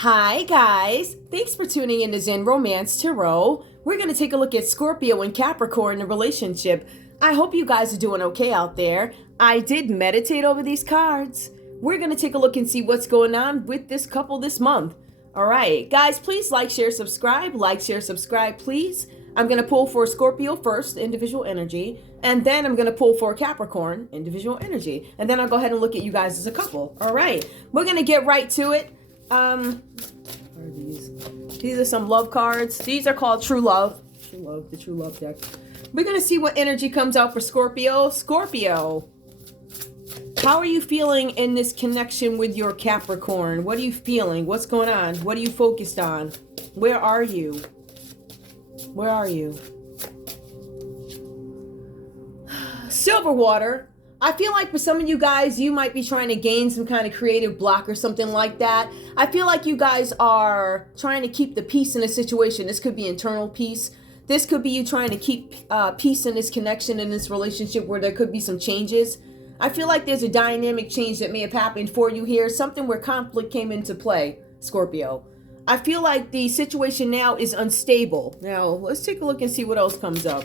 Hi guys, thanks for tuning in to Zen Romance Tarot. We're going to take a look at Scorpio and Capricorn in a relationship. I hope you guys are doing okay out there. I did meditate over these cards. We're going to take a look and see what's going on with this couple this month. Alright, guys, please like, share, subscribe. Like, share, subscribe, please. I'm going to pull for Scorpio first, individual energy, and then I'm going to pull for Capricorn, individual energy. And then I'll go ahead and look at you guys as a couple. Alright, we're going to get right to it. What are these? These are some love cards. These are called True Love. The True Love deck. We're going to see what energy comes out for Scorpio. Scorpio, how are you feeling in this connection with your Capricorn? What are you feeling? What's going on? What are you focused on? Where are you? Where are you? Silver water. I feel like for some of you guys, you might be trying to gain some kind of creative block or something like that. I feel like you guys are trying to keep the peace in a situation. This could be internal peace. This could be you trying to keep peace in this connection, in this relationship where there could be some changes. I feel like there's a dynamic change that may have happened for you here. Something where conflict came into play, Scorpio. I feel like the situation now is unstable. Now, let's take a look and see what else comes up.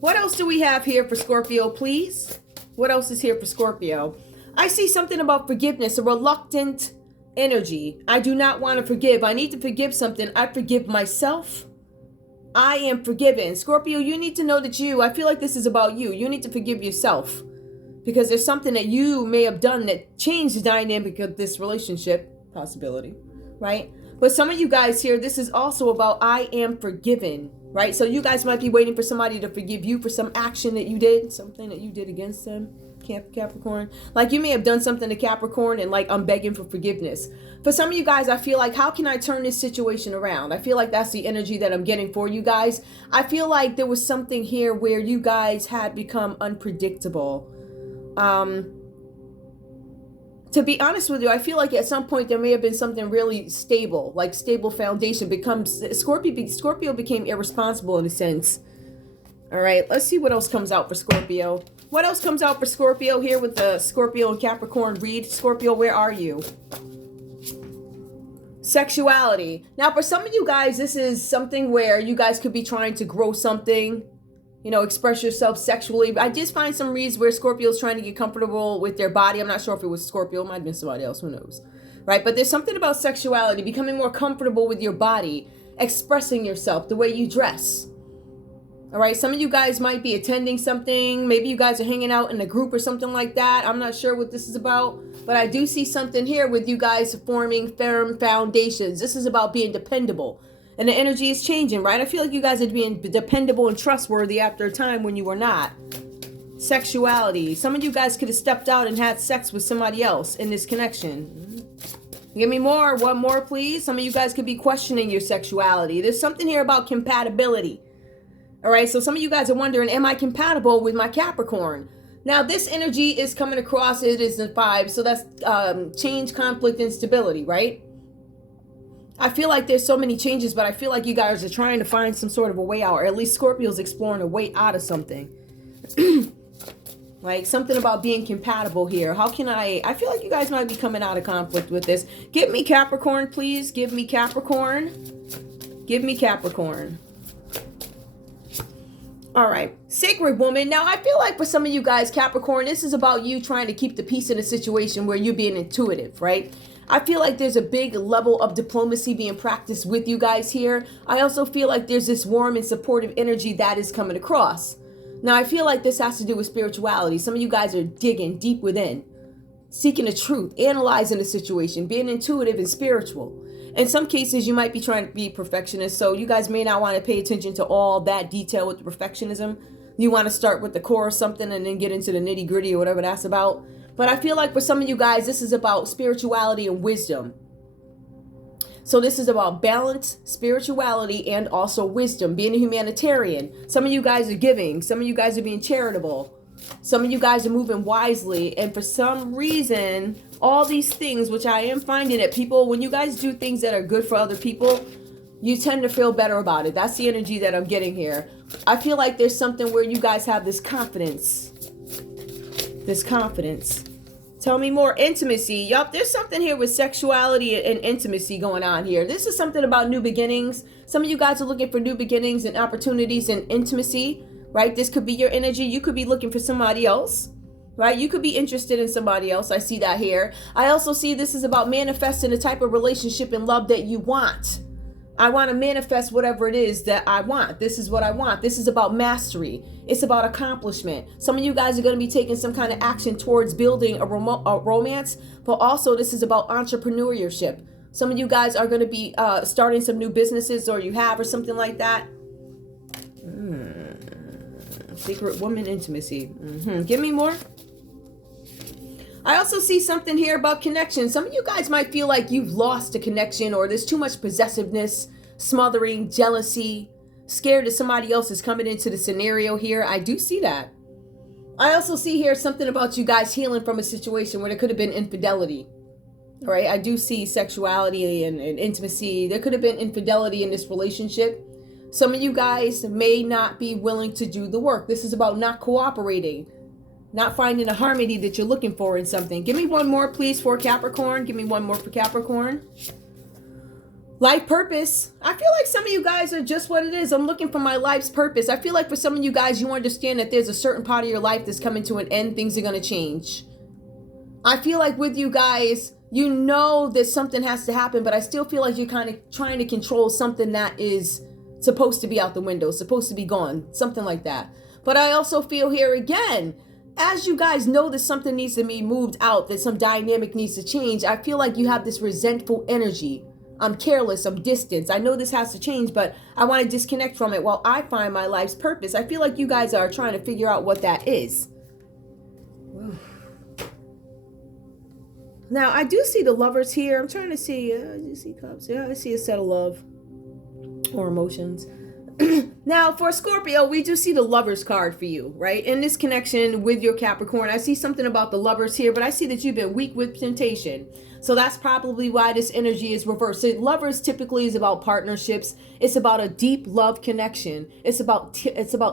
What else do we have here for Scorpio, please? What else is here for Scorpio? I see something about forgiveness, a reluctant energy. I do not want to forgive. I need to forgive something. I forgive myself. I am forgiven. Scorpio, you need to know that I feel like this is about you. You need to forgive yourself because there's something that you may have done that changed the dynamic of this relationship, possibility, right? But some of you guys here, this is also about I am forgiven. Right? So you guys might be waiting for somebody to forgive you for some action that you did, something that you did against them, Capricorn. Like you may have done something to Capricorn and like, I'm begging for forgiveness. For some of you guys, I feel like, how can I turn this situation around? I feel like that's the energy that I'm getting for you guys. I feel like there was something here where you guys had become unpredictable. To be honest with you, I feel like at some point there may have been something really stable, like stable foundation Scorpio became irresponsible in a sense. All right, let's see what else comes out for Scorpio. What else comes out for Scorpio here with the Scorpio and Capricorn read? Scorpio, where are you? Sexuality. Now, for some of you guys, this is something where you guys could be trying to grow something, you know, express yourself sexually. I just find some reads where Scorpio's trying to get comfortable with their body. I'm not sure if it was Scorpio. It might have been somebody else. Who knows? Right? But there's something about sexuality, becoming more comfortable with your body, expressing yourself, the way you dress. All right? Some of you guys might be attending something. Maybe you guys are hanging out in a group or something like that. I'm not sure what this is about. But I do see something here with you guys forming firm foundations. This is about being dependable. And the energy is changing, right? I feel like you guys are being dependable and trustworthy after a time when you were not. Sexuality. Some of you guys could have stepped out and had sex with somebody else in this connection. Give me more. One more, please. Some of you guys could be questioning your sexuality. There's something here about compatibility. All right, so some of you guys are wondering, am I compatible with my Capricorn? Now, this energy is coming across. It is a 5, so that's change, conflict, and stability, right? I feel like there's so many changes, but I feel like you guys are trying to find some sort of a way out, or at least Scorpio's exploring a way out of something. Like something about being compatible here. How can I feel like you guys might be coming out of conflict with this. Give me Capricorn, please. Give me Capricorn. Give me Capricorn. All right. Sacred woman. Now, I feel like for some of you guys, Capricorn, this is about you trying to keep the peace in a situation where you're being intuitive, right? I feel like there's a big level of diplomacy being practiced with you guys here. I also feel like there's this warm and supportive energy that is coming across. Now, I feel like this has to do with spirituality. Some of you guys are digging deep within, seeking the truth, analyzing the situation, being intuitive and spiritual. In some cases, you might be trying to be perfectionist, so you guys may not want to pay attention to all that detail with the perfectionism. You want to start with the core of something and then get into the nitty gritty or whatever that's about. But I feel like for some of you guys, this is about spirituality and wisdom. So this is about balance, spirituality, and also wisdom, being a humanitarian. Some of you guys are giving. Some of you guys are being charitable. Some of you guys are moving wisely. And for some reason, all these things, which I am finding that people, when you guys do things that are good for other people, you tend to feel better about it. That's the energy that I'm getting here. I feel like there's something where you guys have this confidence. This confidence. Tell me more. Intimacy. Yup, there's something here with sexuality and intimacy going on here. This is something about new beginnings. Some of you guys are looking for new beginnings and opportunities and intimacy, right? This could be your energy. You could be looking for somebody else, right? You could be interested in somebody else. I see that here. I also see this is about manifesting the type of relationship and love that you want. I want to manifest whatever it is that I want. This is what I want. This is about mastery. It's about accomplishment. Some of you guys are going to be taking some kind of action towards building a romance, but also this is about entrepreneurship. Some of you guys are going to be starting some new businesses, or you have, or something like that. Secret woman intimacy. Give me more. I also see something here about connection. Some of you guys might feel like you've lost a connection, or there's too much possessiveness, smothering, jealousy, scared that somebody else is coming into the scenario here. I do see that. I also see here something about you guys healing from a situation where there could have been infidelity. All right, I do see sexuality and intimacy. There could have been infidelity in this relationship. Some of you guys may not be willing to do the work. This is about not cooperating, not finding a harmony that you're looking for in something. Give me one more, please, for Capricorn. Give me one more for Capricorn. Life purpose. I feel like some of you guys are just what it is. I'm looking for my life's purpose. I feel like for some of you guys, you understand that there's a certain part of your life that's coming to an end. Things are going to change. I feel like with you guys, you know that something has to happen, but I still feel like you're kind of trying to control something that is supposed to be out the window, supposed to be gone, something like that. But I also feel here again, as you guys know that something needs to be moved out, that some dynamic needs to change, I feel like you have this resentful energy. I'm careless, I'm distant. I know this has to change, but I want to disconnect from it while I find my life's purpose. I feel like you guys are trying to figure out what that is. Now, I do see the lovers here. I'm trying to see, I do see cups. Yeah, I see a set of love or emotions. Now, for Scorpio, we do see the lovers card for you, right? In this connection with your Capricorn, I see something about the lovers here, but I see that you've been weak with temptation. So that's probably why this energy is reversed. So lovers typically is about partnerships. It's about a deep love connection. It's about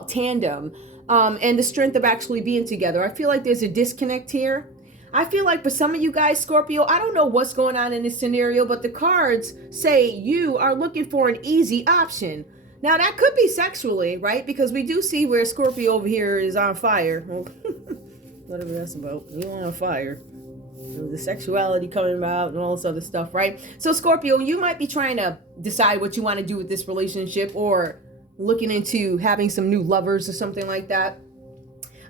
tandem and the strength of actually being together. I feel like there's a disconnect here. I feel like for some of you guys, Scorpio, I don't know what's going on in this scenario, but the cards say you are looking for an easy option. Now, that could be sexually, right? Because we do see where Scorpio over here is on fire. Whatever that's about. You're on fire. The sexuality coming about and all this other stuff, right? So, Scorpio, you might be trying to decide what you want to do with this relationship, or looking into having some new lovers or something like that.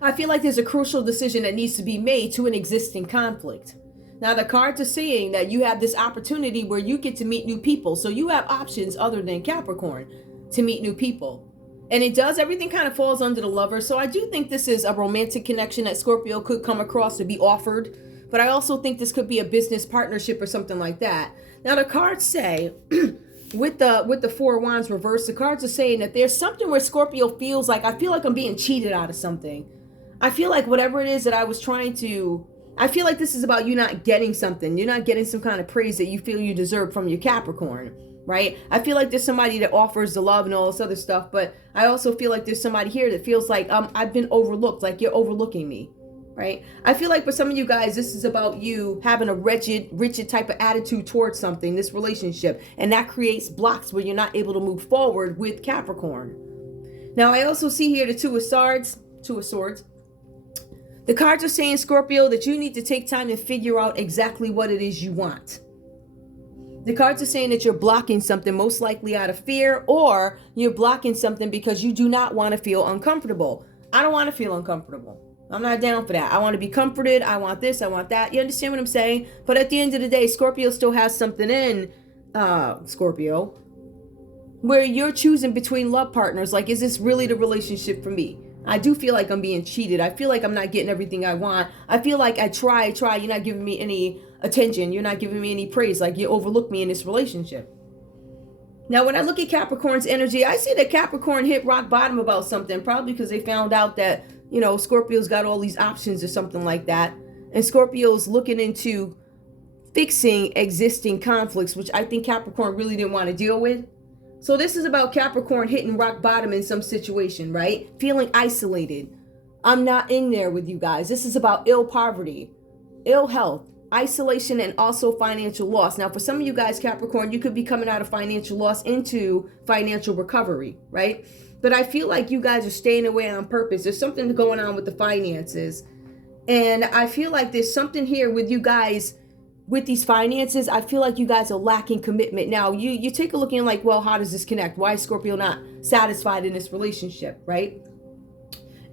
I feel like there's a crucial decision that needs to be made to an existing conflict. Now, the cards are saying that you have this opportunity where you get to meet new people. So you have options other than Capricorn to meet new people. And it does, everything kind of falls under the lover. So I do think this is a romantic connection that Scorpio could come across to be offered. But I also think this could be a business partnership or something like that. Now, the cards say, with the Four of Wands reversed, the cards are saying that there's something where Scorpio feels like, I feel like I'm being cheated out of something. I feel like whatever it is that I was trying to, I feel like this is about you not getting something. You're not getting some kind of praise that you feel you deserve from your Capricorn, right? I feel like there's somebody that offers the love and all this other stuff, but I also feel like there's somebody here that feels like I've been overlooked, like you're overlooking me, right? I feel like for some of you guys, this is about you having a rigid type of attitude towards something, this relationship, and that creates blocks where you're not able to move forward with Capricorn. Now, I also see here the Two of Swords. The cards are saying, Scorpio, that you need to take time to figure out exactly what it is you want. The cards are saying that you're blocking something, most likely out of fear, or you're blocking something because you do not want to feel uncomfortable. I don't want to feel uncomfortable. I'm not down for that. I want to be comforted. I want this. I want that. You understand what I'm saying? But at the end of the day, Scorpio still has something in Scorpio where you're choosing between love partners. Like, is this really the relationship for me? I do feel like I'm being cheated. I feel like I'm not getting everything I want. I feel like I try. You're not giving me any attention. You're not giving me any praise. Like, you overlook me in this relationship. Now, when I look at Capricorn's energy, I see that Capricorn hit rock bottom about something, probably because they found out that, you know, Scorpio's got all these options or something like that. And Scorpio's looking into fixing existing conflicts, which I think Capricorn really didn't want to deal with. So this is about Capricorn hitting rock bottom in some situation, right? Feeling isolated. I'm not in there with you guys. This is about ill poverty. ill health, isolation, and also financial loss. Now, for some of you guys, Capricorn, you could be coming out of financial loss into financial recovery, right? But I feel like you guys are staying away on purpose. There's something going on with the finances. And I feel like there's something here with you guys with these finances. I feel like you guys are lacking commitment. Now, you take a look and like, well, how does this connect? Why is Scorpio not satisfied in this relationship, right?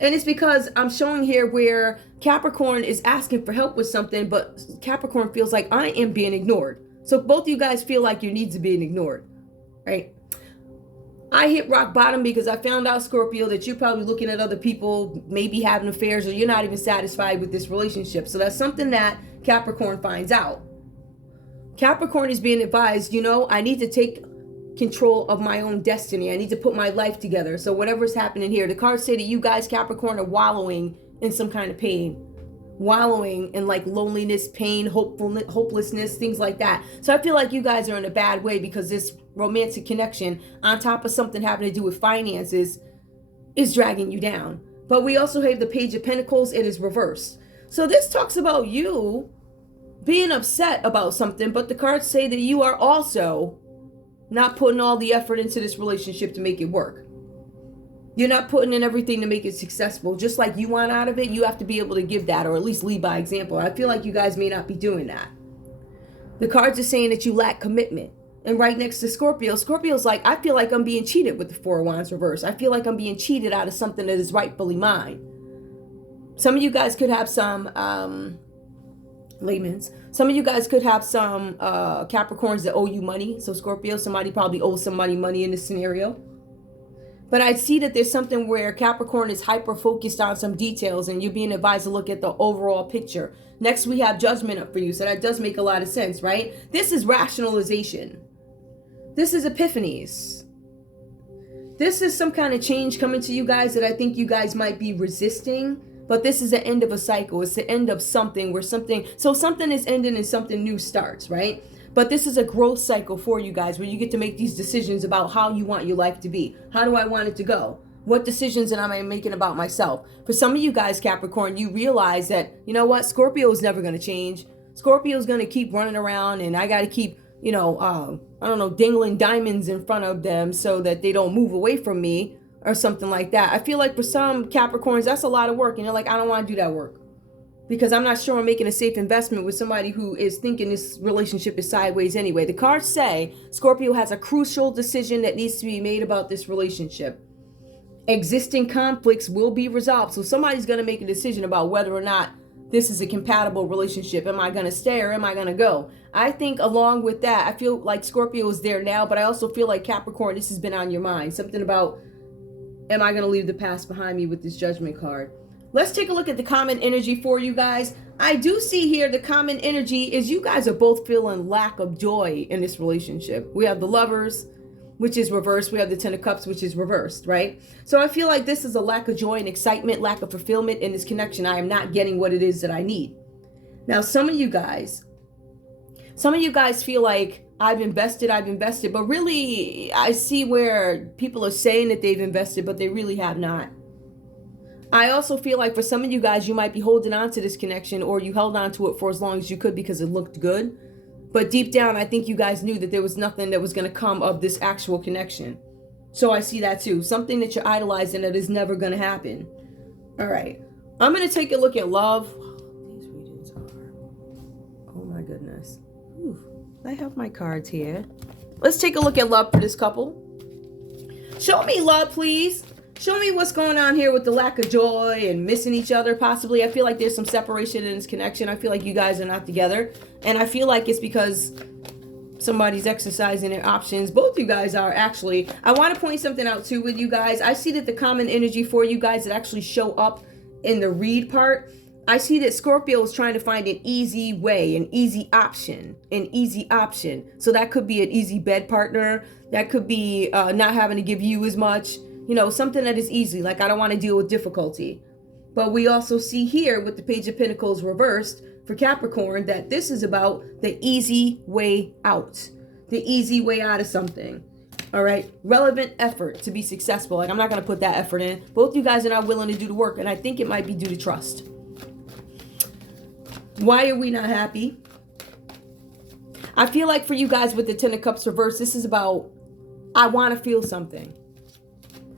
And it's because I'm showing here where Capricorn is asking for help with something, but Capricorn feels like I am being ignored. So both of you guys feel like your needs are being ignored, right? I hit rock bottom because I found out, Scorpio, that you're probably looking at other people, maybe having affairs, or you're not even satisfied with this relationship. So that's something that Capricorn finds out. Capricorn is being advised, I need to take control of my own destiny. I need to put my life together. So whatever's happening here, the cards say that you guys, Capricorn, are wallowing in some kind of pain. Wallowing in like loneliness, pain, hopelessness, things like that. So I feel like you guys are in a bad way because this romantic connection, on top of something having to do with finances, is dragging you down. But we also have the Page of Pentacles. It is reversed. So this talks about you being upset about something, but the cards say that you are also not putting all the effort into this relationship to make it work. You're not putting in everything to make it successful. Just like you want out of it, you have to be able to give that, or at least lead by example. I feel like you guys may not be doing that. The cards are saying that you lack commitment. And right next to Scorpio, Scorpio's like, I feel like I'm being cheated with the Four of Wands reverse. I feel like I'm being cheated out of something that is rightfully mine. Some of you guys could have some layman's. Some of you guys could have some Capricorns that owe you money. So Scorpio, somebody probably owes somebody money in this scenario. But I see that there's something where Capricorn is hyper-focused on some details and you're being advised to look at the overall picture. Next, we have Judgment up for you. So that does make a lot of sense, right? This is rationalization. This is epiphanies. This is some kind of change coming to you guys that I think you guys might be resisting. But this is the end of a cycle. It's the end of something where something is ending and something new starts, right? But this is a growth cycle for you guys where you get to make these decisions about how you want your life to be. How do I want it to go? What decisions am I making about myself? For some of you guys, Capricorn, you realize that, you know what? Scorpio is never going to change. Scorpio is going to keep running around and I got to keep, dangling diamonds in front of them so that they don't move away from me or something like that. I feel like for some Capricorns, that's a lot of work. And they're like, I don't want to do that work. Because I'm not sure I'm making a safe investment with somebody who is thinking this relationship is sideways anyway. The cards say Scorpio has a crucial decision that needs to be made about this relationship. Existing conflicts will be resolved. So somebody's going to make a decision about whether or not this is a compatible relationship. Am I going to stay or am I going to go? I think along with that, I feel like Scorpio is there now, but I also feel like Capricorn, this has been on your mind. Something about, am I going to leave the past behind me with this Judgment card? Let's take a look at the common energy for you guys. I do see here the common energy is you guys are both feeling lack of joy in this relationship. We have the Lovers, which is reversed. We have the Ten of Cups, which is reversed, right? So I feel like this is a lack of joy and excitement, lack of fulfillment in this connection. I am not getting what it is that I need. Now, some of you guys feel like I've invested, but really I see where people are saying that they've invested, but they really have not. I also feel like for some of you guys, you might be holding on to this connection or you held on to it for as long as you could because it looked good. But deep down, I think you guys knew that there was nothing that was going to come of this actual connection. So I see that too. Something that you're idolizing that is never going to happen. All right. I'm going to take a look at love. These readings are... Oh my goodness. Ooh, I have my cards here. Let's take a look at love for this couple. Show me love, please. Show me what's going on here with the lack of joy and missing each other, possibly. I feel like there's some separation in this connection. I feel like you guys are not together. And I feel like it's because somebody's exercising their options. Both you guys are, actually. I want to point something out, too, with you guys. I see that the common energy for you guys that actually show up in the read part, I see that Scorpio is trying to find an easy way, an easy option. So that could be an easy bed partner. That could be not having to give you as much. Something that is easy, like I don't want to deal with difficulty. But we also see here with the Page of Pentacles reversed for Capricorn that this is about the easy way out. The easy way out of something. All right. Relevant effort to be successful. Like I'm not going to put that effort in. Both you guys are not willing to do the work. And I think it might be due to trust. Why are we not happy? I feel like for you guys with the Ten of Cups reverse, this is about, I want to feel something.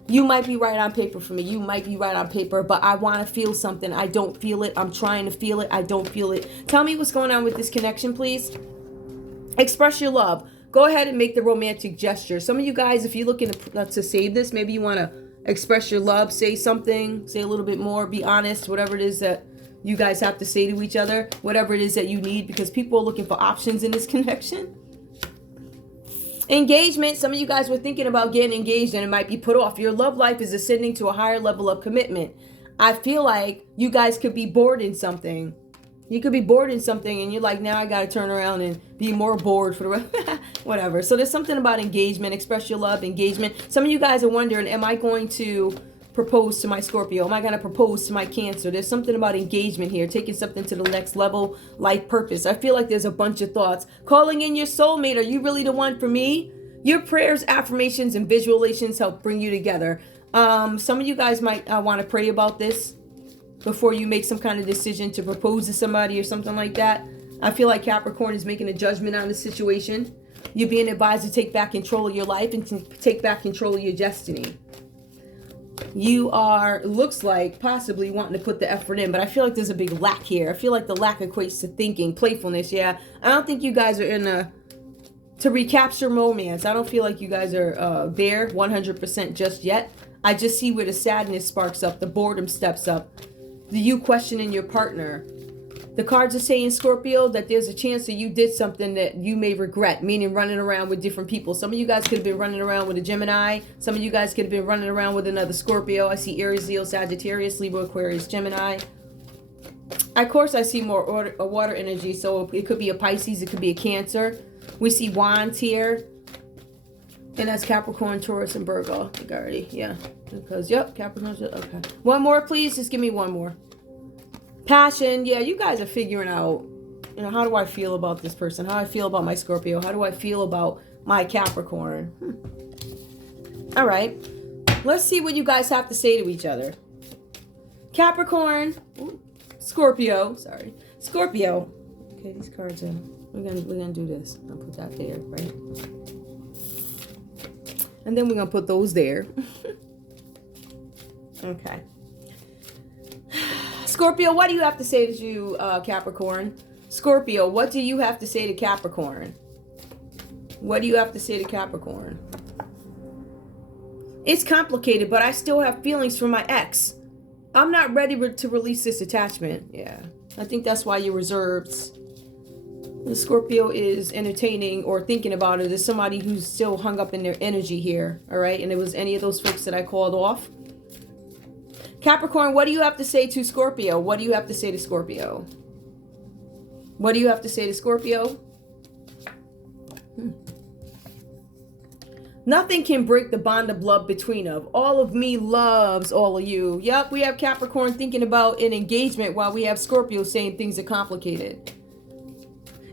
You might be right on paper for me. You might be right on paper, but I want to feel something. I don't feel it. I'm trying to feel it. I don't feel it. Tell me what's going on with this connection, please. Express your love. Go ahead and make the romantic gesture. Some of you guys, if you're looking to save this, maybe you want to express your love, say something, say a little bit more, be honest, whatever it is that you guys have to say to each other, whatever it is that you need, because people are looking for options in this connection. Engagement. Some of you guys were thinking about getting engaged and it might be put off. Your love life is ascending to a higher level of commitment. I feel like you guys could be bored in something. You could be bored in something and you're like, now I got to turn around and be more bored for the rest. Whatever. So there's something about engagement. Express your love, engagement. Some of you guys are wondering, am I going to propose to my Scorpio? Am I going to propose to my Cancer? There's something about engagement here, taking something to the next level, life purpose. I feel like there's a bunch of thoughts. Calling in your soulmate. Are you really the one for me? Your prayers, affirmations, and visualizations help bring you together. Some of you guys might want to pray about this before you make some kind of decision to propose to somebody or something like that. I feel like Capricorn is making a judgment on the situation. You're being advised to take back control of your life and to take back control of your destiny. You are, looks like, possibly wanting to put the effort in, but I feel like there's a big lack here. I feel like the lack equates to thinking, playfulness. Yeah, I don't think you guys are in to recapture romance. I don't feel like you guys are there 100% just yet. I just see where the sadness sparks up, the boredom steps up, the you questioning your partner. The cards are saying, Scorpio, that there's a chance that you did something that you may regret, meaning running around with different people. Some of you guys could have been running around with a Gemini. Some of you guys could have been running around with another Scorpio. I see Aries, Leo, Sagittarius, Libra, Aquarius, Gemini. Of course, I see more water energy, so it could be a Pisces, it could be a Cancer. We see wands here. And that's Capricorn, Taurus, and Virgo. I already, yeah. Because, yep, Capricorn, okay. One more, please. Just give me one more. Passion. Yeah, you guys are figuring out, you know, how do I feel about this person? How do I feel about my Scorpio? How do I feel about my Capricorn? All right. Let's see what you guys have to say to each other. Capricorn. Ooh, Scorpio. Sorry. Scorpio. Okay, these cards are, we're gonna do this. I'll put that there, right? And then we're gonna put those there. Okay. Scorpio, what do you have to say to you, Capricorn? Scorpio, what do you have to say to Capricorn? What do you have to say to Capricorn? It's complicated, but I still have feelings for my ex. I'm not ready to release this attachment. Yeah, I think that's why you're reserved. The Scorpio is entertaining or thinking about it as somebody who's still hung up in their energy here. All right, and it was any of those folks that I called off. Capricorn, what do you have to say to Scorpio? What do you have to say to Scorpio? What do you have to say to Scorpio? Nothing can break the bond of love between us. All of me loves all of you. Yep, we have Capricorn thinking about an engagement while we have Scorpio saying things are complicated.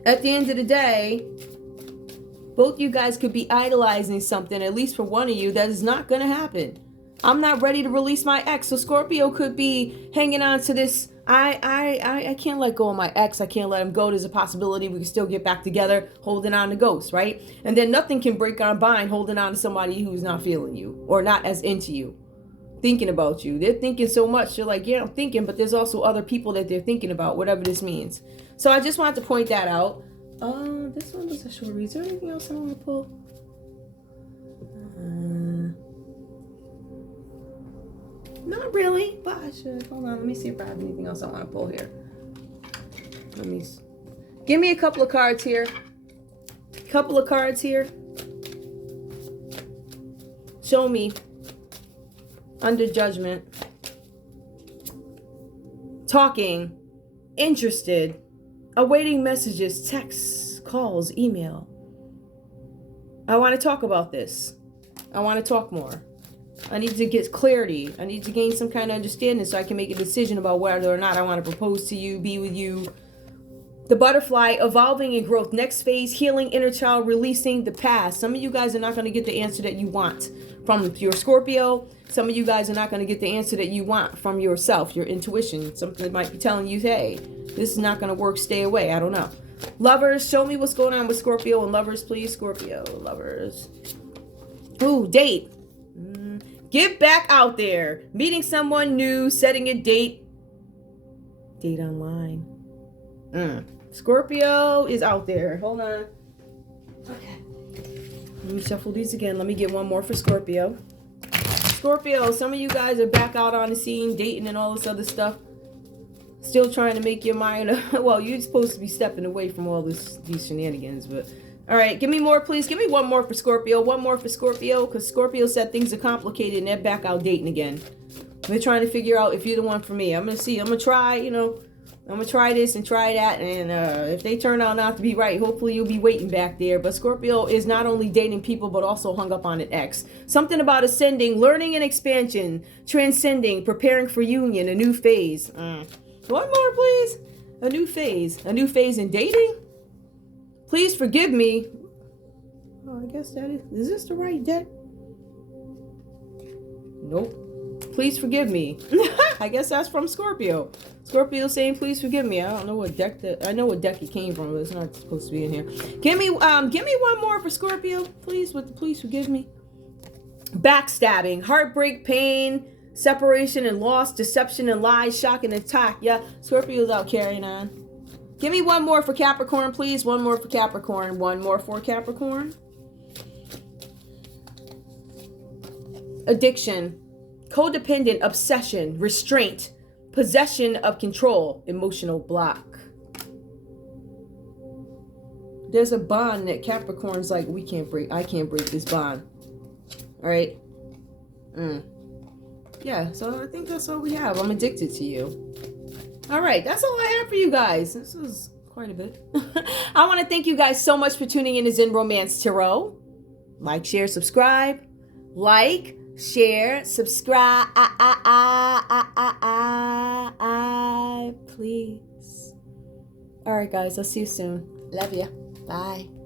At the end of the day, both you guys could be idolizing something, at least for one of you, that is not going to happen. I'm not ready to release my ex. So Scorpio could be hanging on to this. I can't let go of my ex. I can't let him go. There's a possibility we can still get back together, holding on to ghosts, right? And then nothing can break our bind, holding on to somebody who's not feeling you or not as into you, thinking about you. They're thinking so much. They're like, yeah, I'm thinking, but there's also other people that they're thinking about, whatever this means. So I just wanted to point that out. This one was a short read. Is there anything else I want to pull? Not really, but I should. Hold on, let me see if I have anything else I want to pull here. Let me give me a couple of cards here. Couple of cards here. Show me. Under judgment. Talking. Interested. Awaiting messages, texts, calls, email. I want to talk about this. I want to talk more. I need to get clarity. I need to gain some kind of understanding so I can make a decision about whether or not I want to propose to you, be with you. The butterfly, evolving and growth. Next phase, healing, inner child, releasing the past. Some of you guys are not going to get the answer that you want from your Scorpio. Some of you guys are not going to get the answer that you want from yourself, your intuition. Something might be telling you, hey, this is not going to work. Stay away. I don't know. Lovers, show me what's going on with Scorpio and lovers, please. Scorpio, lovers. Ooh, date. Get back out there. Meeting someone new, setting a date. Date online. Scorpio is out there. Hold on. Okay. Let me shuffle these again. Let me get one more for Scorpio. Scorpio, some of you guys are back out on the scene, dating and all this other stuff. Still trying to make your mind... Well, you're supposed to be stepping away from all these shenanigans, but... All right, give me more, please. Give me one more for Scorpio. One more for Scorpio, because Scorpio said things are complicated and they're back out dating again. They're trying to figure out if you're the one for me. I'm going to see. I'm going to try, I'm going to try this and try that. And if they turn out not to be right, hopefully you'll be waiting back there. But Scorpio is not only dating people, but also hung up on an ex. Something about ascending, learning and expansion, transcending, preparing for union, a new phase. One more, please. A new phase. A new phase in dating? Please forgive me. Oh, I guess that is this the right deck? Nope. Please forgive me. I guess that's from Scorpio. Scorpio saying, please forgive me. I don't know what deck I know what deck it came from, but it's not supposed to be in here. Give me one more for Scorpio, please, with the please forgive me. Backstabbing, heartbreak, pain, separation and loss, deception and lies, shock and attack. Yeah, Scorpio's out carrying on. Give me one more for Capricorn, please. One more for Capricorn. One more for Capricorn. Addiction, codependent, obsession, restraint, possession of control, emotional block. There's a bond that Capricorn's like, we can't break. I can't break this bond. All right. Yeah, so I think that's all we have. I'm addicted to you. All right, that's all I have for you guys. This was quite a bit. I want to thank you guys so much for tuning in to Zen Romance Tarot. Like, share, subscribe. Like, share, subscribe. Please. All right, guys, I'll see you soon. Love ya. Bye.